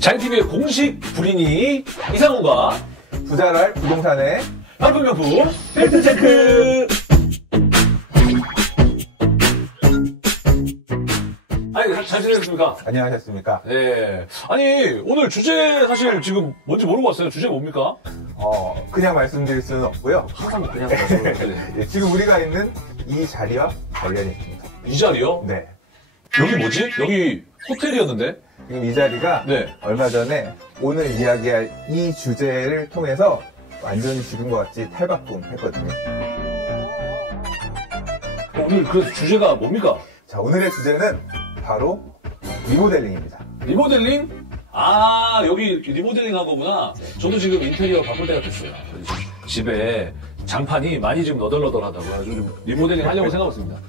자이TV의 공식 불인이 이상훈과 부자랄 부동산의 명품 팩트체크! 아니, 잘 지내셨습니까? 안녕하셨습니까? 네. 아니, 오늘 주제 사실 지금 뭔지 모르고 왔어요. 주제 뭡니까? 그냥 말씀드릴 수는 없고요. 항상 그냥 말씀드려요. 네, 지금 우리가 있는 이 자리와 관련이 있습니다. 이 자리요? 네. 여기 뭐지? 여기 호텔이었는데? 지금 이 자리가 네. 얼마 전에 오늘 이야기할 이 주제를 통해서 완전히 지금과 같이 탈바꿈했거든요. 오늘 그 주제가 뭡니까? 자, 오늘의 주제는 바로 리모델링입니다. 리모델링? 아, 여기 리모델링 한 거구나. 저도 지금 인테리어 바꿀 때가 됐어요. 집에 장판이 많이 지금 너덜너덜하다고 아주 좀 리모델링 하려고 생각하고 있습니다.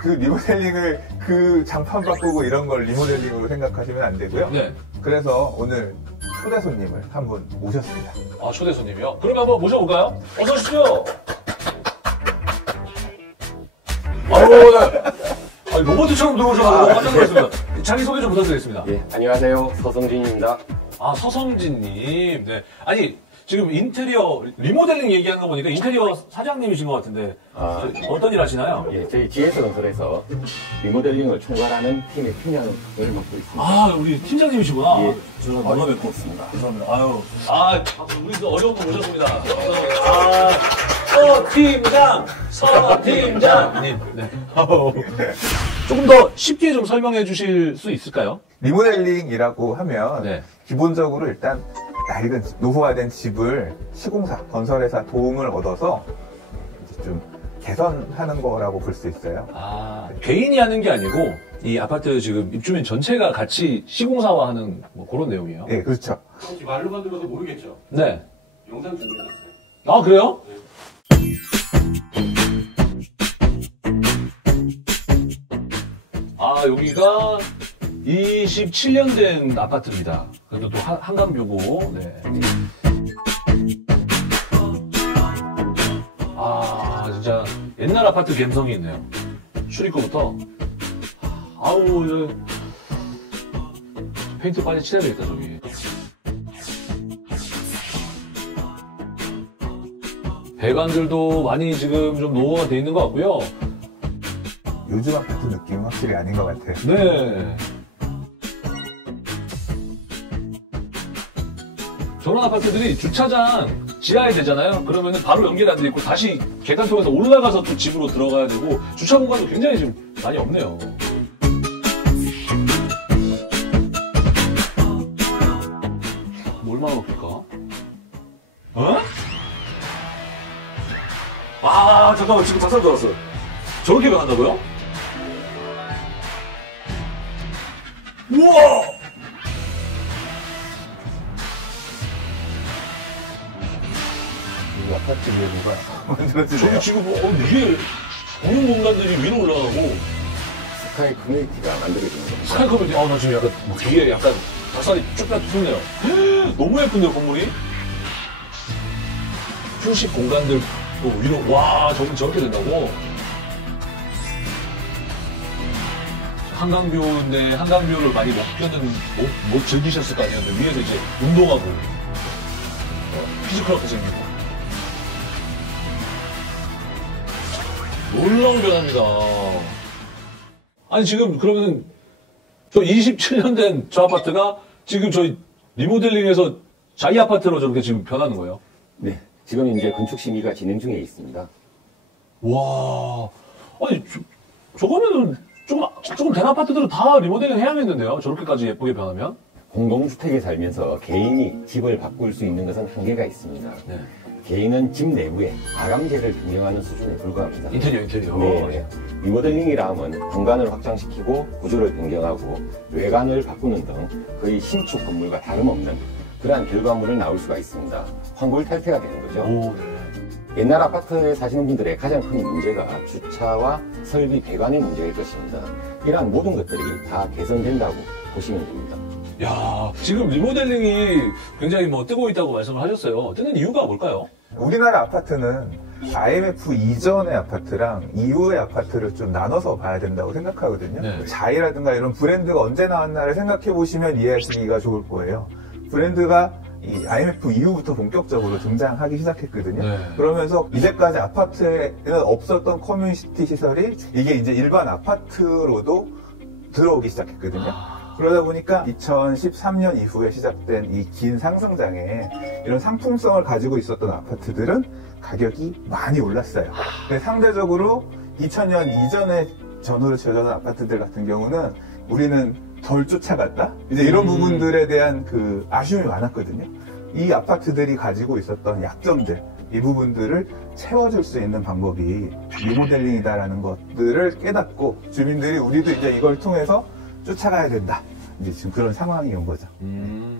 그 리모델링을 그 장판 바꾸고 이런 걸 리모델링으로 생각하시면 안 되고요. 네. 그래서 오늘 초대 손님을 한 분 모셨습니다. 아, 초대 손님이요? 그러면 한번 모셔볼까요? 어서 오십시오. 아유, 로봇처럼 들어오셔가지고 깜짝 놀랐습니다. 자기소개 좀 부탁드리겠습니다. 예, 안녕하세요. 서성진입니다. 아, 서성진님. 네. 아니, 지금 인테리어, 리모델링 얘기하는 거 보니까 인테리어 사장님이신 것 같은데, 어떤 일 하시나요? 예, 저희 GS건설에서 리모델링을 총괄하는 팀의 팀장을 맡고 있습니다. 아, 우리 팀장님이시구나. 예, 저는 만나 뵙고 있습니다. 감사합니다. 아유. 우리도 어려운 분 모셨습니다. 서팀장님. 네. 조금 더 쉽게 좀 설명해 주실 수 있을까요? 리모델링이라고 하면 네. 기본적으로 일단 낡은 집, 노후화된 집을 시공사, 건설회사 도움을 얻어서 이제 좀 개선하는 거라고 볼 수 있어요. 아, 개인이 하는 게 아니고 이 아파트 지금 입주민 전체가 같이 시공사화하는 뭐 그런 내용이에요. 네, 그렇죠. 혹시 말로 만들어서 모르겠죠? 네. 영상 준비해놨어요. 아, 그래요? 아, 여기가 27년 된 아파트입니다. 그래도 또 한강뷰고, 네. 아, 진짜 옛날 아파트 감성이 있네요. 출입구부터. 아우, 페인트 빨리 칠해야 되겠다, 저기. 배관들도 많이 지금 좀 노후가 돼 있는 것 같고요. 요즘 아파트 느낌은 확실히 아닌 것 같아요. 네. 저런 아파트들이 주차장 지하에 되잖아요. 그러면 바로 연결이 안 돼 있고 다시 계단 통해서 올라가서 또 집으로 들어가야 되고 주차 공간도 굉장히 지금 많이 없네요. 뭐 얼마나 높일까? 어? 아, 잠깐만, 지금 작살 들었어. 저렇게 변한다고요? 우와! 이 아파트 위에 누가 만들어주세요? 저기 지금 위에 공용 공간들이 위로 올라가고 스카이 커뮤니티가 만들어지는 겁니다. 스카이 커뮤니티, 나 지금 약간 뒤에 약간 작살이 쭉 솟네요. 너무 예쁜데요, 건물이? 휴식 공간들 또 위로, 와, 저렇게 된다고? 한강뷰인데 한강뷰를 많이 못 즐기셨을 거 아니에요. 근데 위에서 이제 운동하고 피지컬하게 생기고 놀라운 변화입니다. 아니 지금 그러면 저 27년 된 저 아파트가 지금 저희 리모델링해서 자이 아파트로 저렇게 지금 변하는 거예요? 네, 지금 이제 건축 심의가 진행 중에 있습니다. 와, 아니 저거면은 조금 된 아파트들은 다 리모델링 해야겠는데요? 저렇게까지 예쁘게 변하면? 공동주택에 살면서 개인이 집을 바꿀 수 있는 것은 한계가 있습니다. 네. 개인은 집 내부에 마감재를 변경하는 수준에 불과합니다. 인테리어. 네. 리모델링이라 하면 공간을 확장시키고 구조를 변경하고 외관을 바꾸는 등 거의 신축 건물과 다름없는 그러한 결과물을 나올 수가 있습니다. 환골탈태가 되는 거죠. 오, 네. 옛날 아파트에 사시는 분들의 가장 큰 문제가 주차와 설비 배관의 문제일 것입니다. 이러한 모든 것들이 다 개선된다고 보시면 됩니다. 야, 지금 리모델링이 굉장히 뜨고 있다고 말씀을 하셨어요. 뜨는 이유가 뭘까요? 우리나라 아파트는 IMF 이전의 아파트랑 이후의 아파트를 좀 나눠서 봐야 된다고 생각하거든요. 네. 자이라든가 이런 브랜드가 언제 나왔나를 생각해 보시면 이해하시기가 좋을 거예요. 브랜드가 이 IMF 이후부터 본격적으로 등장하기 시작했거든요. 네. 그러면서 이제까지 아파트에는 없었던 커뮤니티 시설이 이게 이제 일반 아파트로도 들어오기 시작했거든요. 그러다 보니까 2013년 이후에 시작된 이 긴 상승장에 이런 상품성을 가지고 있었던 아파트들은 가격이 많이 올랐어요. 근데 상대적으로 2000년 이전에 전후로 지어졌던 아파트들 같은 경우는 우리는 덜 쫓아갔다? 이제 이런 부분들에 대한 그 아쉬움이 많았거든요. 이 아파트들이 가지고 있었던 약점들, 이 부분들을 채워줄 수 있는 방법이 리모델링이다라는 것들을 깨닫고 주민들이 우리도 이제 이걸 통해서 쫓아가야 된다. 이제 지금 그런 상황이 온 거죠.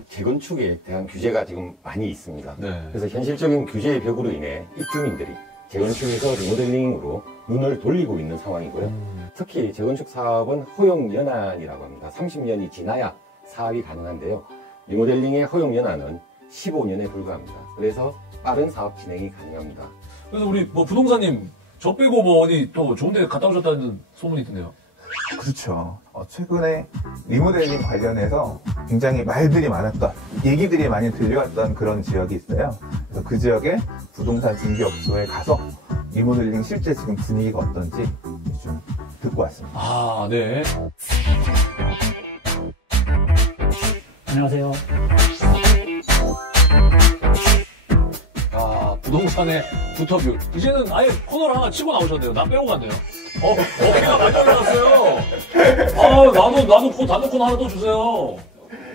재건축에 대한 규제가 지금 많이 있습니다. 네. 그래서 현실적인 규제의 벽으로 인해 입주민들이 재건축에서 리모델링으로 눈을 돌리고 있는 상황이고요. 특히 재건축 사업은 허용 연한이라고 합니다. 30년이 지나야 사업이 가능한데요. 리모델링의 허용 연한은 15년에 불과합니다. 그래서 빠른 사업 진행이 가능합니다. 그래서 우리 뭐 부동산님 저 빼고 뭐 어디 또 좋은 데 갔다 오셨다는 소문이 있던데요. 그렇죠. 최근에 리모델링 관련해서 굉장히 말들이 많았던, 얘기들이 많이 들려왔던 그런 지역이 있어요. 그래서 그 지역의 부동산 중개업소에 가서 리모델링 실제 지금 분위기가 어떤지 좀 듣고 왔습니다. 아, 네. 안녕하세요. 아, 부동산의 부터뷰. 이제는 아예 코너를 하나 치고 나오셨네요. 나 빼고 갔네요. 어깨가 많이 올라갔어요. 아, 나도 단독 코너 하나 또 주세요.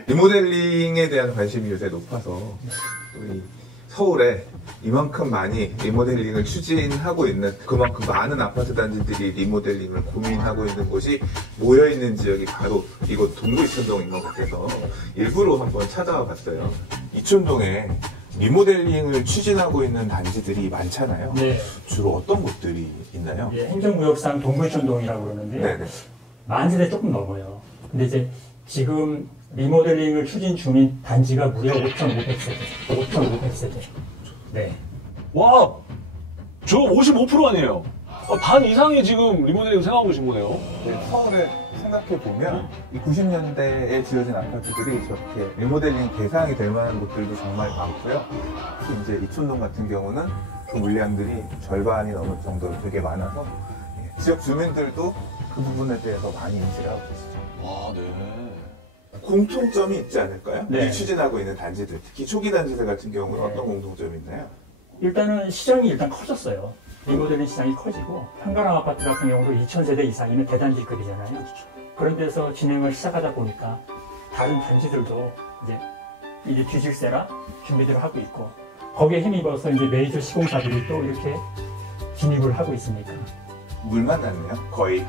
리모델링에 대한 관심이 요새 높아서 우리 서울에 이만큼 많이 리모델링을 추진하고 있는, 그만큼 많은 아파트 단지들이 리모델링을 고민하고 있는 곳이 모여있는 지역이 바로 이곳 동구 이촌동인 것 같아서 일부러 한번 찾아와 봤어요. 이촌동에 리모델링을 추진하고 있는 단지들이 많잖아요. 네. 주로 어떤 곳들이 있나요? 예, 행정구역상 동구이촌동이라고 그러는데요. 네네. 만 세대 조금 넘어요. 근데 이제 지금 리모델링을 추진 중인 단지가 무려 5,500세대. 5,500세대. 네. 와, 저 55% 아니에요. 반 이상이 지금 리모델링 생각하고 계신 거네요. 네, 서울을 생각해보면 이 90년대에 지어진 아파트들이 저렇게 리모델링 대상이 될 만한 곳들도 정말 많고요. 특히 이제 이촌동 같은 경우는 그 물량들이 절반이 넘을 정도로 되게 많아서 지역 주민들도 그 부분에 대해서 많이 인지를 하고 계시죠. 와, 네. 공통점이 있지 않을까요? 네. 이 추진하고 있는 단지들, 특히 초기 단지들 같은 경우는 네. 어떤 공통점이 있나요? 일단은 시장이 일단 커졌어요. 리모델링 시장이 커지고 한가람 아파트 같은 경우도 2,000세대 이상이면 대단지급이잖아요. 그런 데서 진행을 시작하다 보니까 다른 단지들도 이제 뒤질세라 준비들을 하고 있고, 거기에 힘입어서 이제 메이저 시공사들이 또 이렇게 진입을 하고 있으니까 물만 났네요. 거의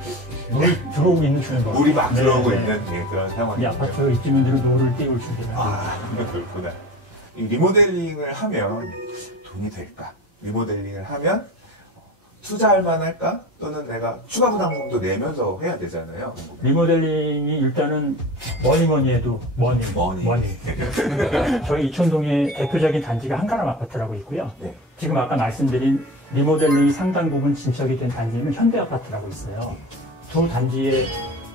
물 들어오고 있는 중인 거죠. 물이 막 네, 들어오고 네. 있는 그런 이 상황이죠. 아파트 입주민들은 노를 띄울 준비를 하고 아, 그렇구나. 이 리모델링을 하면 돈이 될까? 리모델링을 하면 투자할 만할까? 또는 내가 추가 부담금도 내면서 해야 되잖아요. 리모델링이 일단은 뭐니 해도 머니. 저희 이촌동의 대표적인 단지가 한가람 아파트라고 있고요. 네. 지금 아까 말씀드린 리모델링이 상당 부분 진척이 된 단지는 현대 아파트라고 있어요. 두 단지의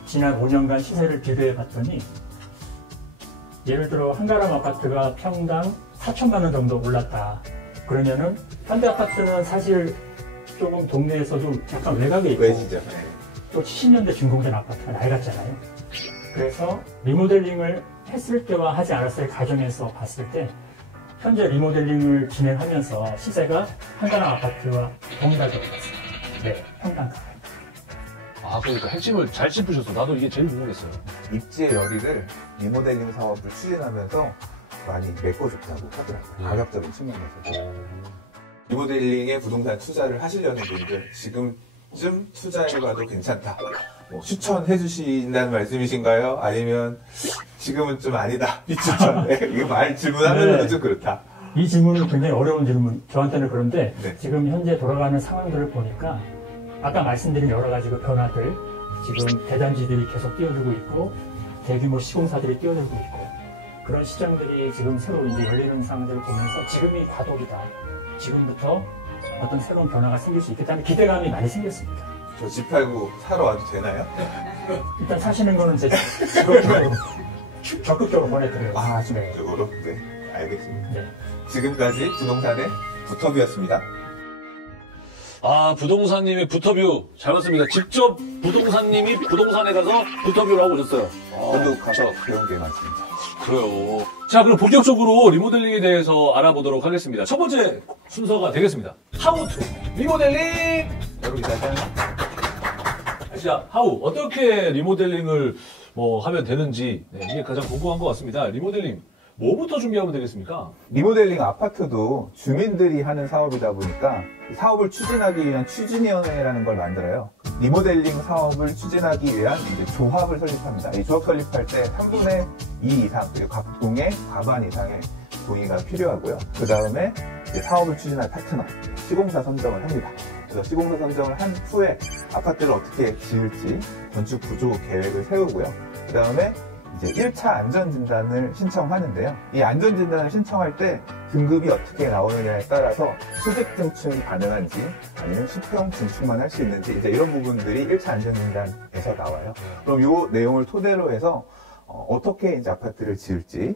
지난 5년간 시세를 비교해 봤더니 예를 들어 한가람 아파트가 평당 4천만 원 정도 올랐다. 그러면은 현대 아파트는 사실 조금 동네에서도 약간 외곽에 있고 왜지죠? 또 70년대 준공된 아파트가 낡았잖아요. 그래서 리모델링을 했을 때와 하지 않았을 때 가정에서 봤을 때 현재 리모델링을 진행하면서 시세가 한가람 아파트와 동일하게 올랐어요. 네, 평당 가격. 아, 그러니까 핵심을 잘 짚으셨어. 나도 이게 제일 궁금했어요. 입지의 열의를 리모델링 사업을 추진하면서 많이 메꿔줬다고 하더라고요. 가격적인 측면에서. 리모델링에 부동산 투자를 하시려는 분들 지금쯤 투자해봐도 괜찮다. 뭐 추천해 주신다는 말씀이신가요? 아니면 지금은 좀 아니다. 비추천. 네, 이거 질문하면 네. 좀 그렇다. 이 질문은 굉장히 어려운 질문, 저한테는 그런데 네. 지금 현재 돌아가는 상황들을 보니까 아까 말씀드린 여러 가지 그 변화들, 지금 대단지들이 계속 뛰어들고 있고 대규모 시공사들이 뛰어들고 있고 그런 시장들이 지금 새로 이제 열리는 상황들을 보면서 지금이 과도기다. 지금부터 어떤 새로운 변화가 생길 수 있겠다는 기대감이 많이 생겼습니다. 저 집 팔고 사러 와도 되나요? 일단 사시는 거는 제 적극적으로 보내드려요. 아, 네. 적극적으로? 네, 알겠습니다. 네. 지금까지 부동산의 부터뷰였습니다. 아, 부동산님의 부터뷰. 잘 봤습니다. 직접 부동산님이 부동산에 가서 부터뷰를 하고 오셨어요. 저도 가서 배운 게 많습니다. 그래요. 자, 그럼 본격적으로 리모델링에 대해서 알아보도록 하겠습니다. 첫 번째 순서가 되겠습니다. How to 리모델링! 여러분, 짜잔. 자, 하우 어떻게 리모델링을 하면 되는지 이게 가장 궁금한 것 같습니다. 리모델링 뭐부터 준비하면 되겠습니까? 리모델링 아파트도 주민들이 하는 사업이다 보니까 사업을 추진하기 위한 추진위원회라는 걸 만들어요. 리모델링 사업을 추진하기 위한 이제 조합을 설립합니다. 이 조합 설립할 때 3분의 2 이상, 그리고 각 동의 과반 이상의 동의가 필요하고요. 그 다음에 사업을 추진할 파트너, 시공사 선정을 합니다. 그래서 시공사 선정을 한 후에 아파트를 어떻게 지을지 건축 구조 계획을 세우고요. 그 다음에 이제 1차 안전진단을 신청하는데요. 이 안전진단을 신청할 때 등급이 어떻게 나오느냐에 따라서 수직 증축이 가능한지 아니면 수평 증축만 할 수 있는지 이제 이런 부분들이 1차 안전진단에서 나와요. 그럼 이 내용을 토대로 해서 어떻게 이제 아파트를 지을지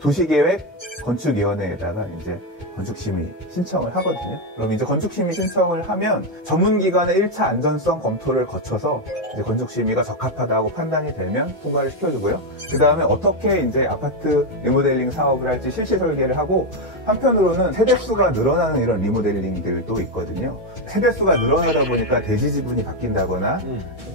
도시계획 건축위원회에다가 이제 건축심의 신청을 하거든요. 그럼 이제 건축심의 신청을 하면 전문기관의 1차 안전성 검토를 거쳐서 이제 건축심의가 적합하다고 판단이 되면 통과를 시켜주고요. 그 다음에 어떻게 이제 아파트 리모델링 사업을 할지 실시 설계를 하고 한편으로는 세대수가 늘어나는 이런 리모델링들도 있거든요. 세대수가 늘어나다 보니까 대지 지분이 바뀐다거나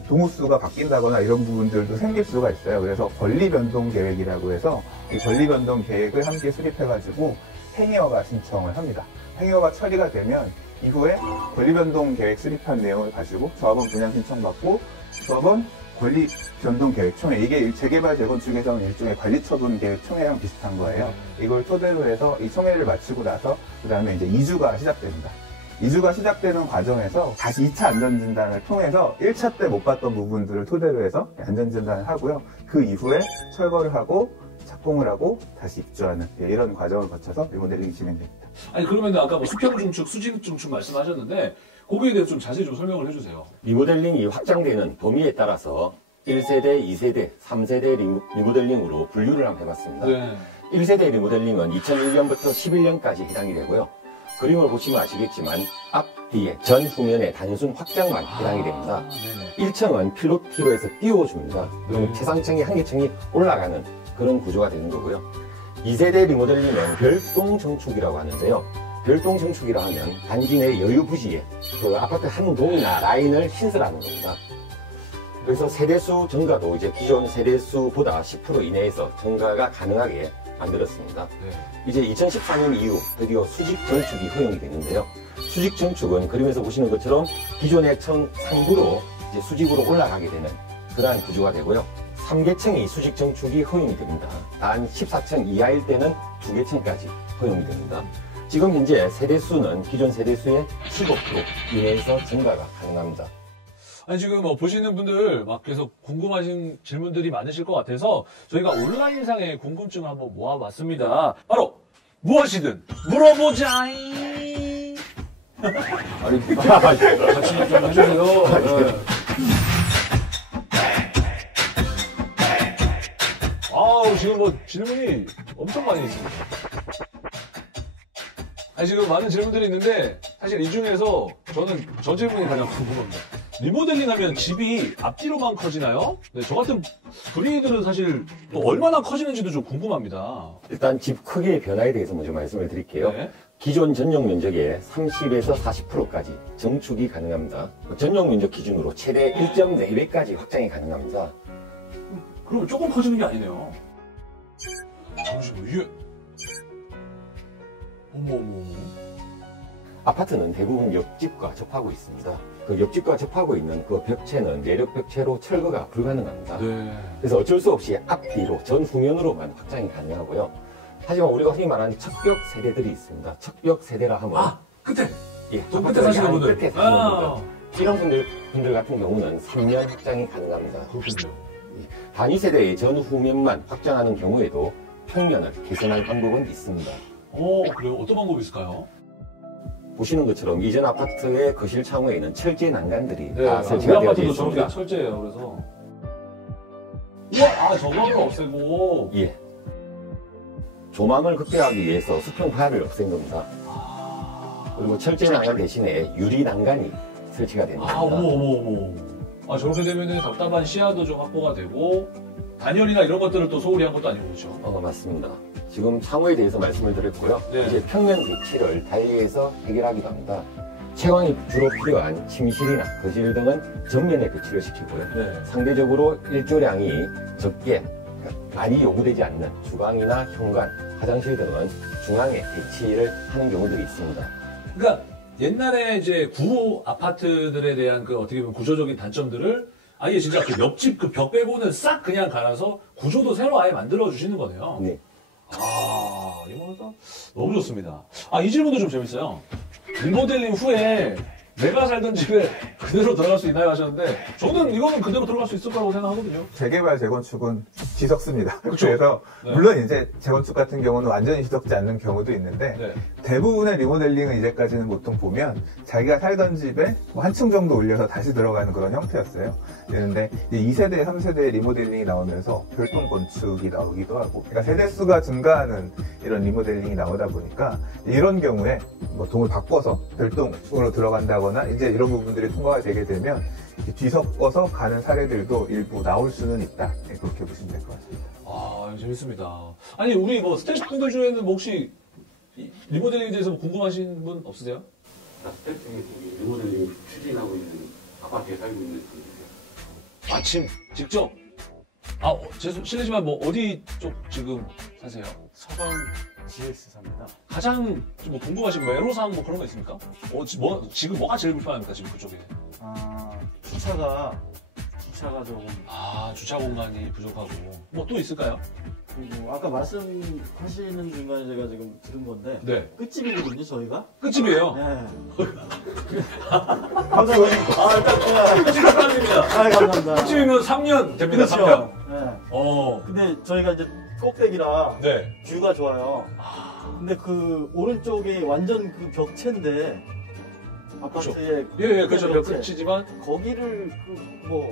동호수가 바뀐다거나 이런 부분들도 생길 수가 있어요. 그래서 권리변동 계획이라고 해서 이 권리변동 계획을 함께 수립해가지고 행위허가 신청을 합니다. 행위허가 처리가 되면 이후에 권리변동 계획 수립한 내용을 가지고 조합원 분양 신청받고 조합원 권리변동 계획 총회, 이게 재개발 재건축에서는 일종의 관리처분 계획 총회랑 비슷한 거예요. 이걸 토대로 해서 이 총회를 마치고 나서 그 다음에 이제 2주가 시작됩니다. 2주가 시작되는 과정에서 다시 2차 안전진단을 통해서 1차 때 못 봤던 부분들을 토대로 해서 안전진단을 하고요. 그 이후에 철거를 하고 착공을 하고 다시 입주하는 이런 과정을 거쳐서 리모델링이 진행됩니다. 아니 그러면 아까 수평 중축, 수직 중축 말씀하셨는데 거기에 대해서 좀 자세히 좀 설명을 해주세요. 리모델링이 확장되는 범위에 따라서 1세대, 2세대, 3세대 리모델링으로 분류를 한번 해봤습니다. 네. 1세대 리모델링은 2001년부터 11년까지 해당이 되고요. 그림을 보시면 아시겠지만 앞, 뒤에, 전, 후면의 단순 확장만 해당이 됩니다. 1층은 필로티로에서 띄워줍니다. 그럼 최상층이 한 개층이 올라가는 그런 구조가 되는 거고요. 2세대 리모델링은 별동 정축이라고 하는데요. 별동 정축이라 하면 단지 내 여유 부지에 그 아파트 한 동이나 라인을 신설하는 겁니다. 그래서 세대수 증가도 이제 기존 세대수보다 10% 이내에서 증가가 가능하게 만들었습니다. 이제 2014년 이후 드디어 수직 정축이 허용이 되는데요. 수직 정축은 그림에서 보시는 것처럼 기존의 층 상부로 이제 수직으로 올라가게 되는 그러한 구조가 되고요. 3계층이 수직 정축이 허용이 됩니다. 단 14층 이하일 때는 2계층까지 허용이 됩니다. 지금 현재 세대수는 기존 세대수의 15% 이내에서 증가가 가능합니다. 아니 지금 보시는 분들 막 계속 궁금하신 질문들이 많으실 것 같아서 저희가 온라인상의 궁금증을 한번 모아봤습니다. 바로 무엇이든 물어보자잉. 아니, 같이 좀 해주세요. 네. 아우 지금 질문이 엄청 많이 있습니다. 아니 지금 많은 질문들이 있는데 사실 이 중에서 저는 저 질문이 가장 궁금합니다. 리모델링 하면 집이 앞뒤로만 커지나요? 네, 저 같은 분위기들은 사실 또 얼마나 커지는지도 좀 궁금합니다. 일단 집 크기의 변화에 대해서 먼저 말씀을 드릴게요. 네. 기존 전용 면적의 30에서 40%까지 정축이 가능합니다. 전용 면적 기준으로 최대 1.4배까지 확장이 가능합니다. 그러면 조금 커지는 게 아니네요. 잠시만요, 이게 어머. 아파트는 대부분 옆집과 접하고 있습니다. 그 옆집과 접하고 있는 그 벽체는 내력 벽체로 철거가 불가능합니다. 네. 그래서 어쩔 수 없이 앞뒤로 전후면으로만 확장이 가능하고요. 하지만 우리가 흔히 말하는 척벽 세대들이 있습니다. 척벽 세대라 하면 끝에 예, 저 끝에 사시는 분들. 끝에 사시는 분들. 이런 분들 같은 경우는 3년 확장이 가능합니다. 그렇군요. 단위 세대의 전후면만 확장하는 경우에도 평면을 개선할 방법은 있습니다. 그래요? 어떤 방법이 있을까요? 보시는 것처럼 이전 아파트의 거실 창호에는 철제 난간들이 네, 다 우리 설치가 되어 아파트도 저렇게 있습니다. 철제예요. 그래서 우와, 저거를 없애고. 예. 조망을 극대화하기 위해서 수평파를 없앤 겁니다. 그리고 철제 난간 대신에 유리 난간이 설치가 됩니다. 어머. 저렇게 되면은 답답한 시야도 좀 확보가 되고, 단열이나 이런 것들을 또 소홀히 한 것도 아니고, 그렇죠? 맞습니다. 지금 창호에 대해서 말씀을 드렸고요. 네. 이제 평면 배치를 달리해서 해결하기도 합니다. 채광이 주로 필요한 침실이나 거실 등은 전면에 배치를 시키고요. 네. 상대적으로 일조량이 적게 많이 요구되지 않는 주방이나 현관, 화장실 등은 중앙에 배치를 하는 경우들이 있습니다. 그러니까 옛날에 이제 구호 아파트들에 대한 그 어떻게 보면 구조적인 단점들을 아예 진짜 그 옆집 그 벽 빼고는 싹 그냥 갈아서 구조도 새로 아예 만들어 주시는 거네요. 네. 이거 너무 좋습니다. 이 질문도 좀 재밌어요. 리모델링 후에 내가 살던 집에 그대로 들어갈 수 있나요 하셨는데, 저는 이거는 그대로 들어갈 수 있을 거라고 생각하거든요. 재개발, 재건축은 뒤섞습니다. 그쵸. 그래서 네. 물론 이제 재건축 같은 경우는 완전히 뒤섞지 않는 경우도 있는데 네. 대부분의 리모델링은 이제까지는 보통 보면 자기가 살던 집에 뭐 한 층 정도 올려서 다시 들어가는 그런 형태였어요. 그런데 2세대, 3세대 리모델링이 나오면서 별동 건축이 나오기도 하고, 그러니까 세대수가 증가하는 이런 리모델링이 나오다 보니까 이런 경우에 뭐 동을 바꿔서 별동으로 들어간다거나 이제 이런 부분들이 통과가 되게 되면 뒤섞어서 가는 사례들도 일부 나올 수는 있다. 네, 그렇게 보시면 될 것 같습니다. 이거 재밌습니다. 아니, 우리 뭐 스태프분들 중에는 뭐 혹시 이 리모델링에 대해서 뭐 궁금하신 분 없으세요? 스태프 중에 저기 리모델링 추진하고 있는 아파트에 살고 있는 분이세요. 마침 직접 실례지만 뭐 어디 쪽 지금 사세요? 서강 GS3입니다. 가장 좀 뭐 궁금하신 뭐 애로사항 뭐 그런 거 있습니까? 지금 뭐가 제일 불편합니까? 지금 그쪽에? 주차가 조금, 주차 공간이 부족하고 뭐 또 있을까요? 그리고 아까 말씀하시는 중간에 제가 지금 들은 건데, 네. 끝집이거든요, 저희가. 끝집이에요. 네. 감사합니다. 축하드립니다. 감사합니다. 끝집이면 3년 됩니다. 그렇죠. 3년. 네. 근데 저희가 이제 꼭대기라 네. 뷰가 좋아요. 근데 그 오른쪽이 완전 그 벽체인데, 아파트의 그렇죠. 벽체. 끝이지만 거기를 뭐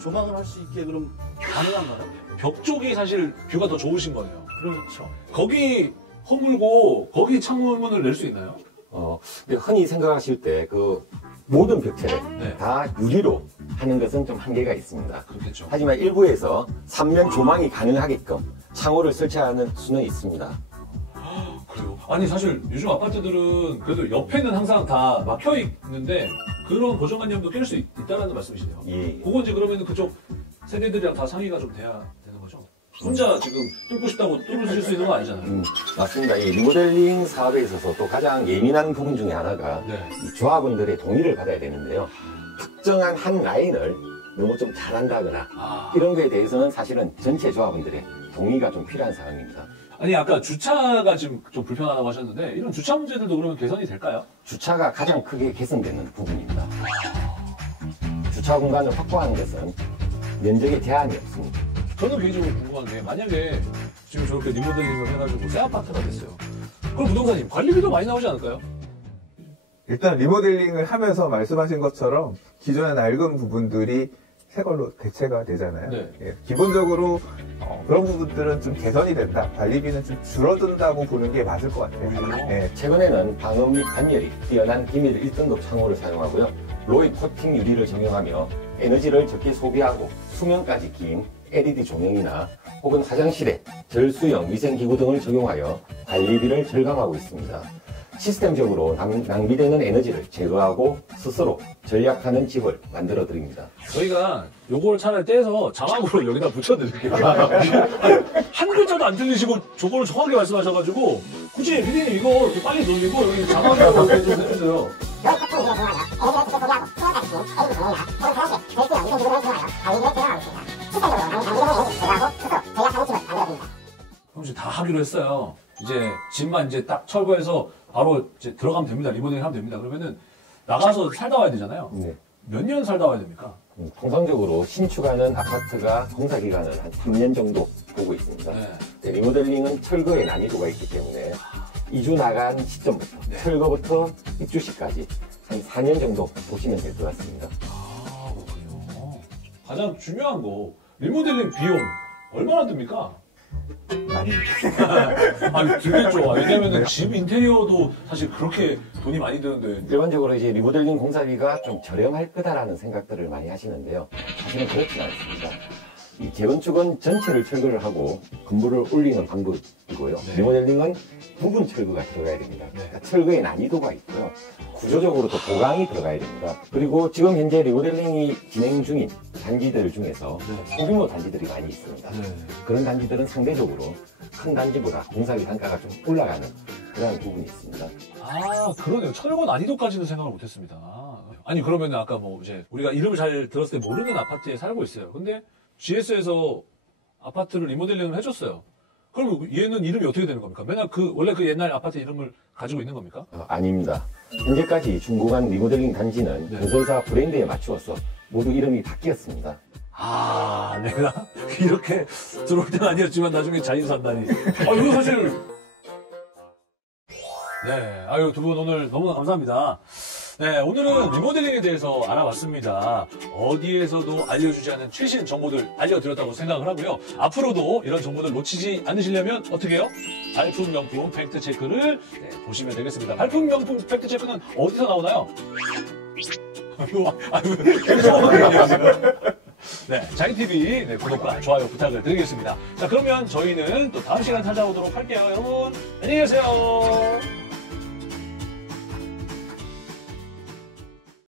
조망을 할 수 있게 그럼 가능한가요? 벽 쪽이 사실 뷰가 더 좋으신 거네요. 그렇죠. 거기 허물고 거기 창문을 낼 수 있나요? 근데 흔히 생각하실 때 그 모든 벽체를 네. 다 유리로 하는 것은 좀 한계가 있습니다. 그렇겠죠. 하지만 일부에서 3면 조망이 가능하게끔 창호를 설치하는 수는 있습니다. 그래요? 아니 사실 요즘 아파트들은 그래도 옆에는 항상 다 막혀 있는데 그런 고정관념도 낄 수 있다는 말씀이시네요. 예. 그건 이제 그러면 그쪽 세대들이랑 다 상의가 좀 돼야 되는 거죠? 혼자 지금 뚫고 싶다고 뚫으실 수 있는 거 아니잖아요. 맞습니다. 이 리모델링 사업에 있어서 또 가장 예민한 부분 중에 하나가 네. 이 조합원들의 동의를 받아야 되는데요. 특정한 한 라인을 너무 좀 잘한다거나 이런 거에 대해서는 사실은 전체 조합원들의 동의가 좀 필요한 상황입니다. 아니 아까 주차가 지금 좀 불편하다고 하셨는데 이런 주차 문제들도 그러면 개선이 될까요? 주차가 가장 크게 개선되는 부분입니다. 주차 공간을 확보하는 것은 면적에 제한이 없습니다. 저는 개인적으로 궁금한 게 만약에 지금 저렇게 리모델링을 해가지고 새 아파트가 됐어요. 그럼 부동산님 관리비도 많이 나오지 않을까요? 일단 리모델링을 하면서 말씀하신 것처럼 기존의 낡은 부분들이 새 걸로 대체가 되잖아요. 네. 예, 기본적으로 그런 부분들은 좀 개선이 된다. 관리비는 좀 줄어든다고 보는 게 맞을 것 같아요. 예. 최근에는 방음 및 단열이 뛰어난 기밀 1등급 창호를 사용하고요. 로이 코팅 유리를 적용하며 에너지를 적게 소비하고 수명까지 긴 LED 조명이나 혹은 화장실에 절수형 위생기구 등을 적용하여 관리비를 절감하고 있습니다. 시스템적으로 낭비되는 에너지를 제거하고 스스로 절약하는 집을 만들어 드립니다. 저희가 요걸 차라리 떼서 자막으로 여기다 붙여드릴게요. 한 글자도 안 들리시고 저거를 정확하게 말씀하셔가지고 굳이 피디님 이거 빨리 돌리고 여기 자막으로 이렇게 좀 해주세요. 형님 다 하기로 했어요. 이제 집만 이제 딱 철거해서 바로 이제 들어가면 됩니다. 리모델링 하면 됩니다. 그러면은 나가서 살다 와야 되잖아요. 네. 몇 년 살다 와야 됩니까? 통상적으로 신축하는 아파트가 공사 기간을 한 3년 정도 보고 있습니다. 네. 네, 리모델링은 철거의 난이도가 있기 때문에 이주 나간 시점부터 철거부터 입주 시까지 한 4년 정도 보시면 될 것 같습니다. 아, 그렇군요. 가장 중요한 거, 리모델링 비용 얼마나 듭니까? 많이 아니, 들겠죠. 왜냐면은 집 인테리어도 사실 그렇게 돈이 많이 드는데. 일반적으로 이제 리모델링 공사비가 좀 저렴할 거다라는 생각들을 많이 하시는데요. 사실은 그렇지 않습니다. 이 재건축은 전체를 철거를 하고 건물을 올리는 방법이고요. 네. 리모델링은 부분 철거가 들어가야 됩니다. 네. 그러니까 철거의 난이도가 있고요. 구조적으로 또 보강이 들어가야 됩니다. 그리고 지금 현재 리모델링이 진행 중인 단지들 중에서 네. 소규모 단지들이 많이 있습니다. 그런 단지들은 상대적으로 큰 단지보다 공사비 단가가 좀 올라가는 그런 부분이 있습니다. 아, 그러네요. 철거 난이도까지는 생각을 못했습니다. 아니, 그러면은 아까 뭐 이제 우리가 이름을 잘 들었을 때 모르는 아파트에 살고 있어요. 근데 GS에서 아파트를 리모델링을 해줬어요. 그럼 얘는 이름이 어떻게 되는 겁니까? 맨날 원래 그 옛날 아파트 이름을 가지고 있는 겁니까? 아닙니다. 현재까지 준공한 리모델링 단지는 네. 건설사 브랜드에 맞추어서 모두 이름이 바뀌었습니다. 아, 내가 이렇게 들어올 땐 아니었지만 나중에 자인 산다니. 이거 사실. 네, 아유, 두 분 오늘 너무나 감사합니다. 네, 오늘은 리모델링에 대해서 알아봤습니다. 어디에서도 알려주지 않은 최신 정보들 알려드렸다고 생각을 하고요. 앞으로도 이런 정보들 놓치지 않으시려면 어떻게 해요? 발품 명품 팩트체크를 보시면 되겠습니다. 발품 명품 팩트체크는 어디서 나오나요? 네, 자기TV 구독과 좋아요 부탁을 드리겠습니다. 자, 그러면 저희는 또 다음 시간 찾아오도록 할게요. 여러분, 안녕히 계세요.